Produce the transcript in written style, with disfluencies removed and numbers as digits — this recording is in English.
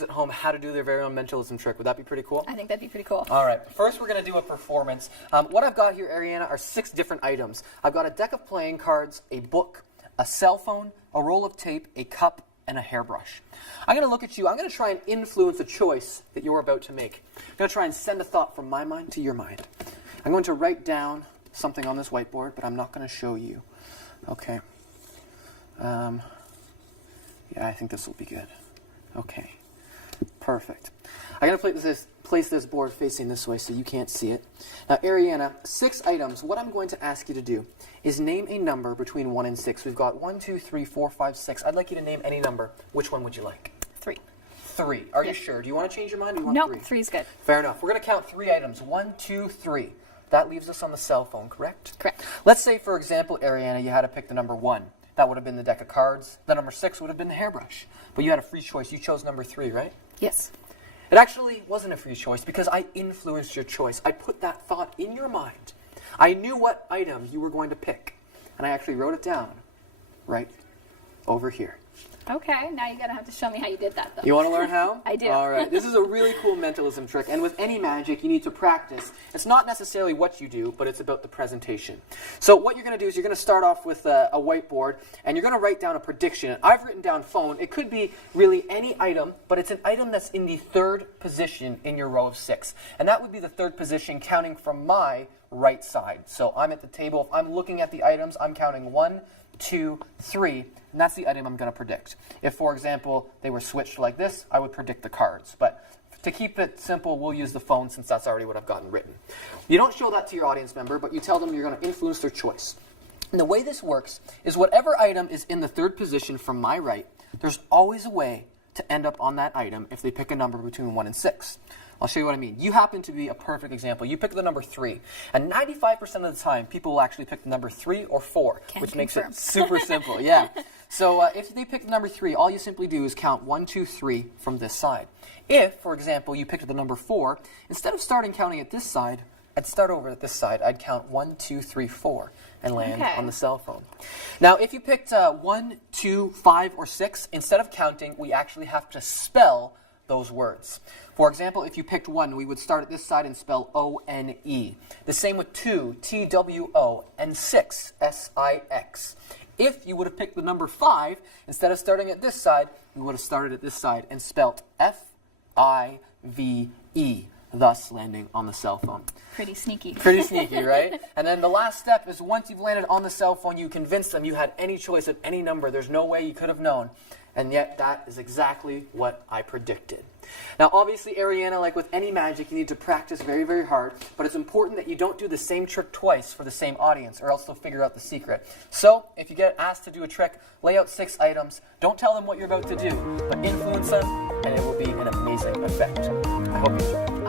viewers at home how to do their very own mentalism trick. Would that be pretty cool? I think that'd be pretty cool. All right. First, we're going to do a performance. What I've got here, Ariana, are 6 different items. I've got a deck of playing cards, a book, a cell phone, a roll of tape, a cup, and a hairbrush. I'm going to look at you. I'm going to try and influence a choice that you're about to make. I'm going to try and send a thought from my mind to your mind. I'm going to write down something on this whiteboard, but I'm not going to show you. Okay. Yeah, I think this will be good. Okay. Perfect. I'm going to place this board facing this way so you can't see it. Now, Ariana, 6 items. What I'm going to ask you to do is name a number between 1 and 6. We've got 1, 2, 3, 4, 5, 6. I'd like you to name any number. Which one would you like? 3. 3. Are you sure? Do you want to change your mind or do you want Nope, 3? 3 is good. Fair enough. We're going to count 3 items. 1, 2, 3. That leaves us on the cell phone, correct? Correct. Let's say, for example, Ariana, you had to pick the number 1. That would have been the deck of cards. The number 6 would have been the hairbrush. But you had a free choice. You chose number 3, right? Yes. It actually wasn't a free choice because I influenced your choice. I put that thought in your mind. I knew what item you were going to pick. And I actually wrote it down right over here. Okay, now you're going to have to show me how you did that, though. You want to learn how? I do. All right. This is a really cool mentalism trick. And with any magic, you need to practice. It's not necessarily what you do, but it's about the presentation. So what you're going to do is you're going to start off with a whiteboard, and you're going to write down a prediction. I've written down phone. It could be really any item, but it's an item that's in the 3rd position in your row of 6. And that would be the 3rd position counting from my right side. So I'm at the table. If I'm looking at the items, I'm counting 1, 2, 3, and that's the item I'm going to predict. If, for example, they were switched like this, I would predict the cards. But to keep it simple, we'll use the phone since that's already what I've gotten written. You don't show that to your audience member, but you tell them you're going to influence their choice. And the way this works is whatever item is in the 3rd position from my right, there's always a way to end up on that item if they pick a number between 1 and 6. I'll show you what I mean. You happen to be a perfect example. You pick the number 3. And 95% of the time, people will actually pick the number 3 or 4, which makes it super simple. Yeah. So if they pick the number 3, all you simply do is count 1, 2, 3 from this side. If, for example, you picked the number 4, instead of starting counting at this side, I'd start over at this side. I'd count 1, 2, 3, 4 and land on the cell phone. Now, if you picked 1, 2, 5, or 6, instead of counting, we actually have to spell those words. For example, if you picked 1, we would start at this side and spell O-N-E. The same with 2, T-W-O, and 6, S-I-X. If you would have picked the number 5, instead of starting at this side, we would have started at this side and spelt F-I-V-E, thus landing on the cell phone. Pretty sneaky. Pretty sneaky, right? And then the last step is once you've landed on the cell phone, you convince them you had any choice of any number. There's no way you could have known. And yet that is exactly what I predicted. Now, obviously, Ariana, like with any magic, you need to practice very, very hard. But it's important that you don't do the same trick twice for the same audience, or else they'll figure out the secret. So, if you get asked to do a trick, lay out 6 items. Don't tell them what you're about to do, but influence them, and it will be an amazing effect. I hope you enjoy it.